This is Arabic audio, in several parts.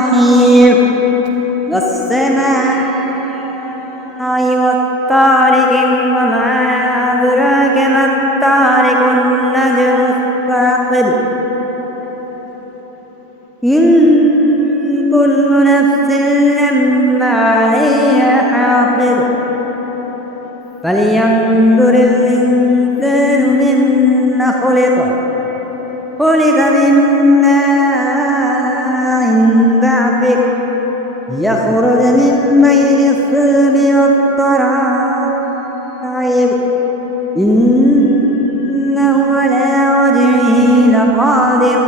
الرحيم والسماء والطارق وما أدراك ما الطارق النجم الثاقب إن كل نفس لما عليها حافظ فلينظر الإنسان مما خلق من ماء دافق يخرج من بين الصلب والترائب إنه على رجعه لقادر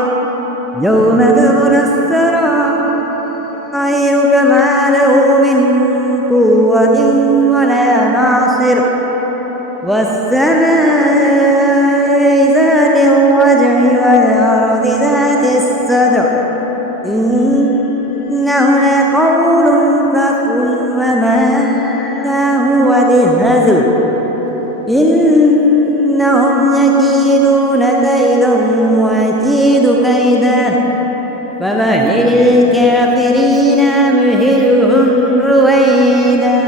يوم تبلى السرائر كما له من قوة ولا ناصر والسماء ذات الرجع والأرض ذات الصدع إنه لقول فصل وما هو بالهزل إنهم يكيدون كيدا وأكيد كيدا فمهل الكافرين أمهلهم رويدا.